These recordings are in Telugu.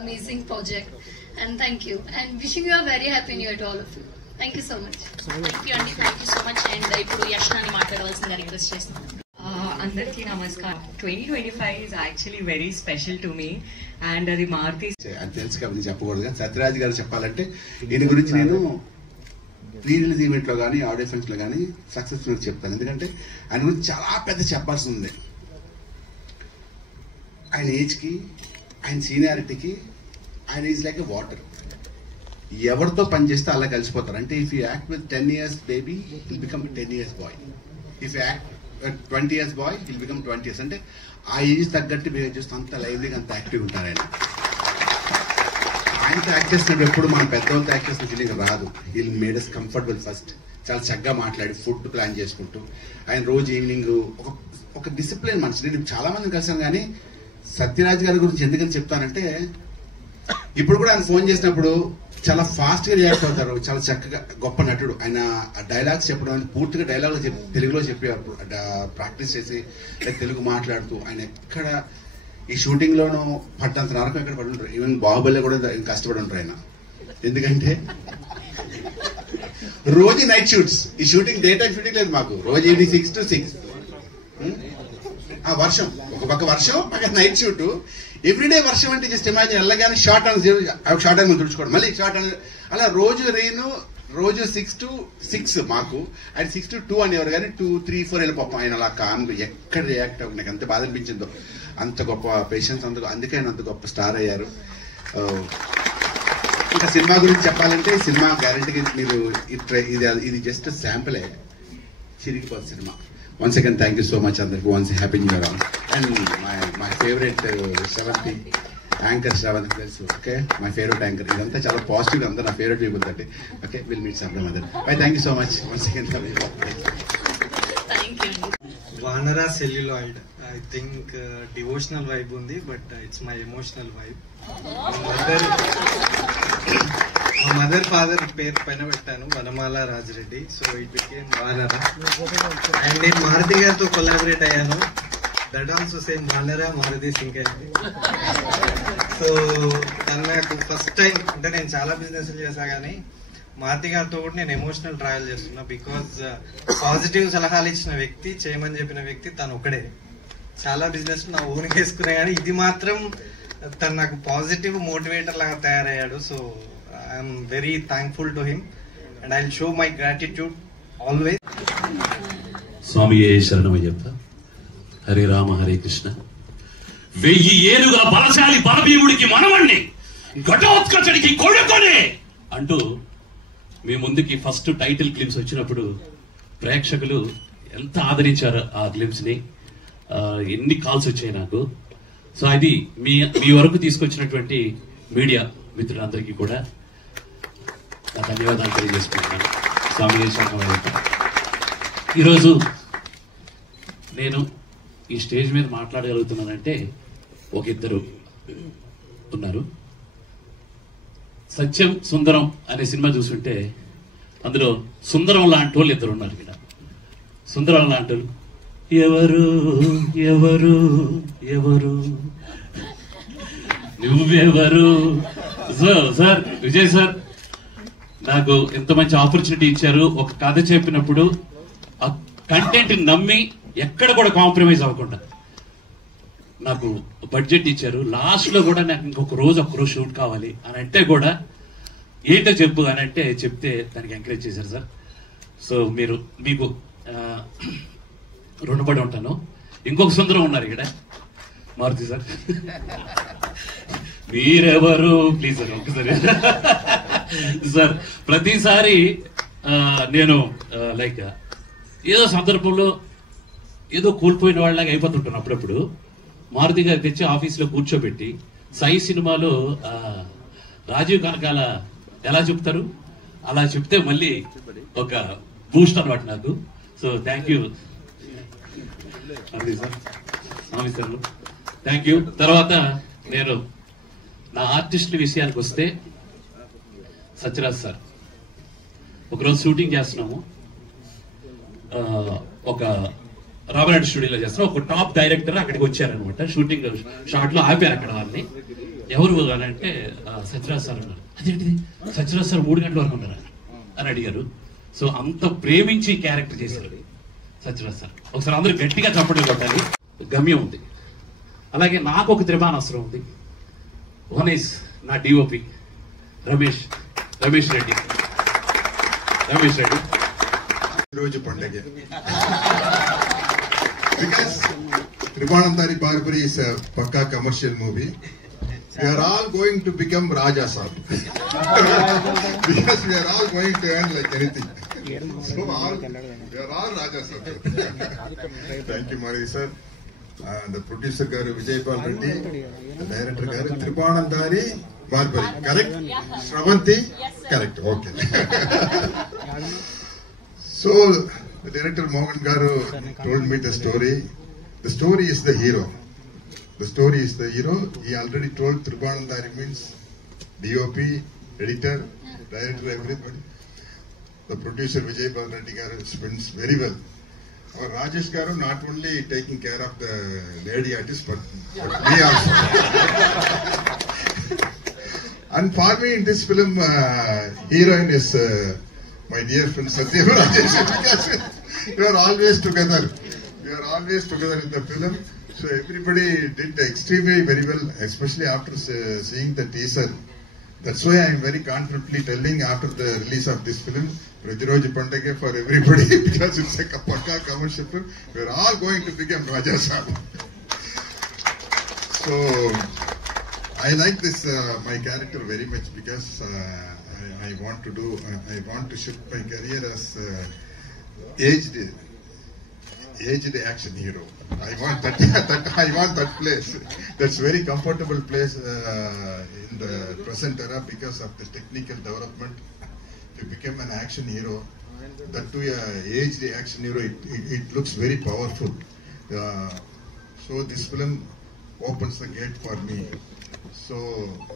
amazing project. And thank you. And wishing you a very happy new year to all of you. Thank you so much. Thank you Andy. Thank you so much. And ఇప్పుడు యష్నాని మాట్లాడవలసిందిగా రిక్వెస్ట్ చేస్తున్నాను. అందరికీ నమస్కారం. 2025 is actually very special to me. And అది మారుతి అది తెలుసు కాబట్టి చెప్పకూడదు కానీ సత్యరాజ్ గారు చెప్పాలంటే దీని గురించి నేను ప్రీ రిలీజ్ ఈవెంట్ లో కానీ ఆడియో ఫంక్షన్ లో కానీ సక్సెస్ఫుల్ చెప్తాను. ఎందుకంటే ఆయన గురించి చాలా పెద్ద చెప్పాల్సి ఉంది. ఆయన ఏజ్కి, ఆయన సీనియారిటీకి ఆయన ఈజ్ లైక్ ఎ వాటర్. ఎవరితో పనిచేస్తే అలా కలిసిపోతారు. అంటే if you act with 10 years baby will become 10 years boy. If you act 20 years boy will become 20 years. అంటే ఆ ఏజ్ తగ్గట్టు బిహేవ్ చేస్తూ అంత లైవ్లీగా అంత యాక్టివ్ ఉంటారు ఆయన. ఆయనతో యాక్ట్ చేసినప్పుడు ఎప్పుడు మన పెద్దవాళ్ళతో యాక్ట్ చేసిన ఫీలింగ్ రాదు. వీళ్ళు మేడ్ అస్ కంఫర్టబుల్ ఫస్ట్. చాలా చక్కగా మాట్లాడి ఫుడ్ ప్లాన్ చేసుకుంటూ ఆయన రోజు ఈవినింగ్ ఒక డిసిప్లిన్ మనిషి. నేను చాలా మందిని కలిసాను కానీ సత్యరాజ్ గారి గురించి ఎందుకని చెప్తానంటే ఇప్పుడు కూడా ఆయన ఫోన్ చేసినప్పుడు చాలా ఫాస్ట్ గా రియాక్ట్ అవుతారు. చాలా చక్కగా గొప్ప నటుడు. ఆయన డైలాగ్స్ చెప్పడం పూర్తిగా డైలాగ్ తెలుగులో చెప్పేవారు. ప్రాక్టీస్ చేసి తెలుగు మాట్లాడుతూ ఆయన ఎక్కడ ఈ షూటింగ్ లోనూ పట్టంత నరకం ఎక్కడ పడి ఉంటారు. ఈవెన్ బాహుబలి కూడా కష్టపడి ఉంటారు ఆయన. ఎందుకంటే రోజు నైట్ షూట్స్. ఈ షూటింగ్ డే టైం షూటింగ్ లేదు మాకు. రోజు ఈవినింగ్ 6 to 6. వర్షం, ఒక పక్క వర్షం, పక్క నైట్ షూట్. ఎవ్రీడే వర్షం అంటే జస్ట్ ఇమాజిన్. వెళ్ళగానే షార్ట్ అని తుడుచుకోవడం, మళ్ళీ షార్ట్ అని, అలా రోజు రోజు 6 to 6 మాకు. ఆయన 6 to 2 అనేవారు కానీ 2, 3, 4 వెళ్ళిపోతాం. ఆయన అలా కామ్గా ఎక్కడ రియాక్ట్ అవ్వదు. నాకు అంత బాధ అనిపించిందో. అంత గొప్ప పేషెన్స్, అందుకే ఆయన అంత గొప్ప స్టార్ అయ్యారు. ఇంకా సినిమా గురించి చెప్పాలంటే సినిమా గ్యారెంటీకి మీరు ఇది జస్ట్ శాంపులే, చిరిగిపోతుంది cinema. Once again, thank you so much, అందరికి. Once happy new year. And my favorite Shravanti anchor, Shravanti తెలుసు. Okay, my favorite anchor. ఇదంతా చాలా పాజిటివ్. అంతా నా ఫేవరెట్ పీపుల్ తోటి. Okay, we'll meet some other. Bye. Thank you so much. Once again, thank you. Vanara celluloid. I think devotional vibe undi, but it's my emotional vibe. My mother father పేరు పైన పెట్టాను Vanamala Rajareddy. So it became Vanara. And నేను మారుతి గారితో కొలాబరేట్ అయ్యాను. That also same Vanara Maruthi Singh అయింది. సో తను నాకు ఫస్ట్ టైం, అంటే నేను చాలా బిజినెస్ చేశా కానీ మారుతి గారితో కూడా నేను ఎమోషనల్ ట్రావెల్ చేస్తున్నా. బికాజ్ పాజిటివ్ సలహాలు ఇచ్చిన వ్యక్తి, చేయమని చెప్పిన వ్యక్తి తను ఒకడే. చాలా బిజినెస్ నా ఓన్ వేసుకున్నా కానీ ఇది మాత్రం తను నాకు పాజిటివ్ మోటివేటర్ లాగా తయారయ్యాడు. So I'm very thankful to him and I'll show my gratitude always. స్వామియే శరణమయ్యప్ప. హరే రామ హరే కృష్ణ. 1000 ఏళ్లుగా బలశాలి బలభీముడికి మనవణ్ణి, ఘటోత్కచుడికి కొడుకునే అంటూ మీ ముందుకి ఫస్ట్ టైటిల్ గ్లిమ్స్ వచ్చినప్పుడు ప్రేక్షకులు ఎంత ఆదరించారు ఆ గ్లిమ్స్ ని. ఎన్ని కాల్స్ వచ్చాయి నాకు. సో అది మీ వరకు తీసుకొచ్చినటువంటి మీడియా మిత్రులందరికీ కూడా ధన్యవాదాలు తెలియజేసుకుంటున్నాను. స్వామి శరణమయ్యప్ప. ఈరోజు నేను ఈ స్టేజ్ మీద మాట్లాడగలుగుతున్నానంటే ఒక ఇద్దరు ఉన్నారు. సత్యం సుందరం అనే సినిమా చూస్తుంటే అందులో సుందరం లాంటి వాళ్ళు ఇద్దరు ఉన్నారు. ఇక్కడ సుందరం లాంటి వాళ్ళు ఎవరు ఎవరు ఎవరు నువ్వెవరు. సార్ విజయ్ సార్ నాకు ఎంత మంచి ఆపర్చునిటీ ఇచ్చారు. ఒక కథ చెప్పినప్పుడు ఆ కంటెంట్ నమ్మి ఎక్కడ కూడా కాంప్రమైజ్ అవ్వకుండా నాకు బడ్జెట్ ఇచ్చారు. లాస్ట్ లో కూడా నాకు ఒక్క రోజు షూట్ కావాలి అని అంటే కూడా ఏంటో చెప్పు అని అంటే చెప్తే దానికి ఎంకరేజ్ చేశారు సార్. సో మీకు రుణపడి ఉంటాను. ఇంకొక సుందరం ఉన్నారు ఇక్కడ, మారుతి సార్. మీరెవరు ప్లీజ్ సార్ ఒకసారి. సార్ ప్రతిసారి నేను లైక్ ఏదో సందర్భంలో ఏదో కోల్పోయిన వాళ్ళలాగా అయిపోతుంటాను. అప్పుడప్పుడు మారుతి గారు తెచ్చి ఆఫీస్లో కూర్చోబెట్టి సై సినిమాలో రాజీవ్ కనకాల ఎలా చెప్తారు అలా చెప్తే మళ్ళీ ఒక బూస్ట్ అనమాట నాకు. So thank you sir, Swami sir thank you. తర్వాత నేను నా ఆర్టిస్టుల విషయానికి వస్తే సత్యరాజ్ సార్, ఒకరోజు షూటింగ్ చేస్తున్నాము, ఒక రామనాయుడు స్టూడియోలో చేస్తున్నాం. ఒక టాప్ డైరెక్టర్ అక్కడికి వచ్చారనమాట. షూటింగ్ షాట్ లో ఆపారు అక్కడ వాళ్ళని. ఎవరు అని అంటే సత్యరాజ్ సార్ అన్నారు. అదేంటిది సత్యరాజ్ సార్ 3 గంటల వరకు ఉన్నారా అని అడిగారు. సో అంత ప్రేమించి క్యారెక్టర్ చేశారు సత్యరాజ్ సార్. ఒకసారి అందరూ గట్టిగా చప్పట్లు కొట్టాలి. గమ్యం ఉంది. అలాగే నాకు ఒక త్రిభానాస్త్రం ఉంది. వన్ ఈజ్ నా డిఓపి రమేష్ రెడ్డి. రోజు పండగ. Because Tribanandari Barbary is a pakka commercial movie. We are all going to become Raja Saab. Because we are all going to earn like anything. So we are all Raja Saab. Thank you, Mari sir. The producer garu Vijay Pal Reddy, the director garu Tribanandari Barbary. Correct? Shravanti? Correct. Okay. So the director Mohan Garu told me the story. The story is the hero. The story is the hero. He already told Tribanandari means DOP, editor, director, everybody. The producer Vijay Pal Reddy Garu spins very well. Our Rajesh Garu not only taking care of the lady artist but me also. And for me in this film, heroine is my dear friend Satyam Rajesh, because we are always together. We are always together in the film. So everybody did extremely very well, especially after seeing the teaser. That's why I am very confidently telling after the release of this film, Rajiroj Pandage for everybody, because it's a pakka commercial film. We are all going to become Raja Saab. So I like this my character very much because I want to shift my career as aged action hero. I want that place. That's very comfortable place in the present era because of the technical development. To become an action hero, that to a aged action hero, it looks very powerful. So this film opens the gate for me. So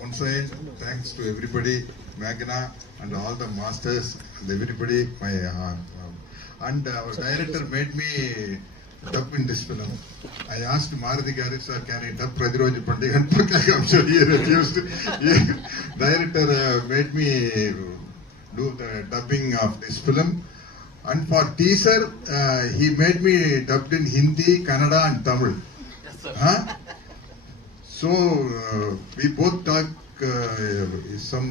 once again, thanks to everybody, Magna and all the masters and everybody. And our director made me dub in this film. I asked Maruti Garu, sir, can I dub Rajiroj Pandage? I'm sure he refused. Director made me do the dubbing of this film. And for teaser, he made me dubbed in Hindi, Kannada and Tamil. Yes, sir. So we both talk some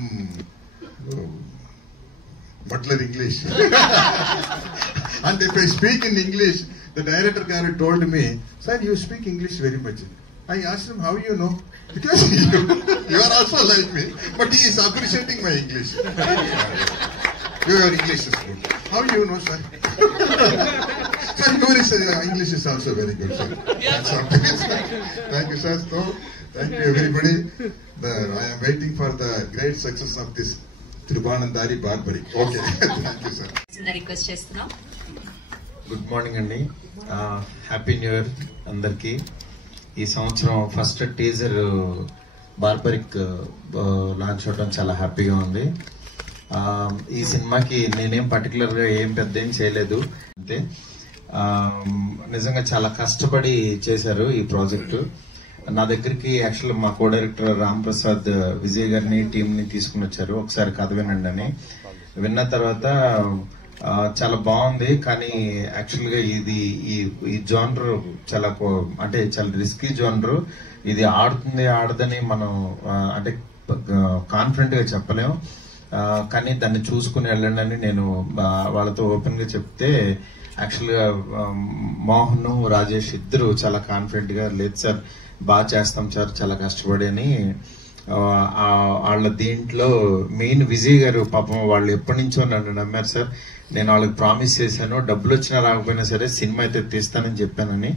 butler English. And if I speak in English, the director Garu told me, sir, you speak English very much. I asked him, how you know? Because you are also like me, but he is appreciating my English. Your English is good. How you know, sir? Sir, your English is also very good, sir. Thank you, sir. So, thank you, everybody. I am waiting for the great success of this Tribanandari Barbary. Okay. Thank you, sir. Request చేస్తున్నాం. గుడ్ మార్నింగ్ అండి. హ్యాపీ న్యూ ఇయర్ అందరికి. ఈ సంవత్సరం ఫస్ట్ టీజర్ బార్బరిక్ లాంచ్ అవడం చాలా హ్యాపీగా ఉంది. ఈ సినిమాకి నేనేం పర్టికులర్ గా ఏం పెద్ద ఏం చేయలేదు, అంతే. నిజంగా చాలా కష్టపడి చేశారు ఈ ప్రాజెక్టు. నా దగ్గరికి యాక్చువల్ మా కో డైరెక్టర్ రామ్ ప్రసాద్ విజయ్ గారిని టీమ్ ని తీసుకుని వచ్చారు, ఒకసారి కథ వినండి అని. విన్న తర్వాత చాలా బాగుంది, కానీ యాక్చువల్ గా ఇది ఈ జోనర్ చాలా అంటే చాలా రిస్కీ జోనర్. ఇది ఆడుతుంది ఆడదని మనం అంటే కాన్ఫిడెంట్ గా చెప్పలేం, కానీ దాన్ని చూసుకుని వెళ్ళండి అని నేను వాళ్ళతో ఓపెన్ గా చెప్తే యాక్చువల్ గా మోహన్ రాజేష్ ఇద్దరు చాలా కాన్ఫిడెంట్ గా, లేదు సార్ బాగా చేస్తాం సార్ చాలా కష్టపడి అని. వాళ్ళ దీంట్లో మెయిన్ విజయ్ గారు పాపం వాళ్ళు ఎప్పటి నుంచో నన్ను నమ్మారు సార్. నేను వాళ్ళకి ప్రామిస్ చేశాను, డబ్బులు వచ్చినా రాకపోయినా సరే సినిమా అయితే తీస్తానని చెప్పానని.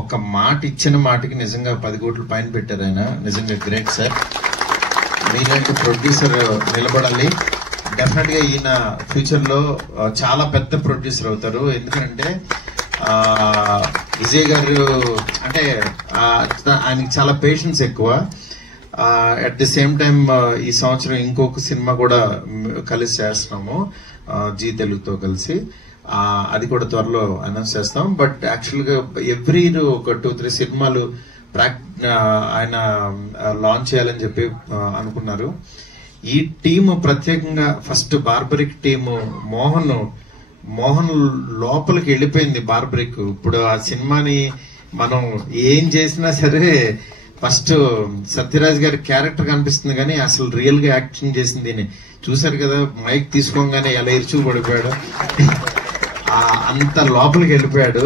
ఒక్క మాట ఇచ్చిన మాటకి నిజంగా 10 కోట్ల పైన పెట్టారు ఆయన. నిజంగా గ్రేట్ సార్. మీలాంటి ప్రొడ్యూసర్ నిలబడాలి. డెఫినెట్ గా ఈయన ఫ్యూచర్ లో చాలా పెద్ద ప్రొడ్యూసర్ అవుతారు. ఎందుకంటే విజయ్ గారు అంటే ఆయనకి చాలా పేషెన్స్ ఎక్కువ. అట్ ది సేమ్ టైం ఈ సంవత్సరం ఇంకొక సినిమా కూడా కలిసి చేస్తున్నాము జీ తెలుగుతో కలిసి. అది కూడా త్వరలో అనౌన్స్ చేస్తాం. బట్ యాక్చువల్ గా ఎవ్రీ ఒక 2-3 సినిమాలు ఆయన లాంచ్ చేయాలని చెప్పి అనుకున్నారు. ఈ టీమ్ ప్రత్యేకంగా ఫస్ట్ బార్బరిక్ టీము మోహన్ లోపలికి వెళ్ళిపోయింది బార్బరిక్. ఇప్పుడు ఆ సినిమాని మనం ఏం చేసినా సరే ఫస్ట్ సత్యరాజ్ గారి క్యారెక్టర్ కనిపిస్తుంది కానీ అసలు రియల్ గా యాక్టింగ్ చేసింది చూసారు కదా, మైక్ తీసుకోగానే ఎలా ఇరుచు పడిపోయాడు, అంత లోపలికి వెళ్ళిపోయాడు.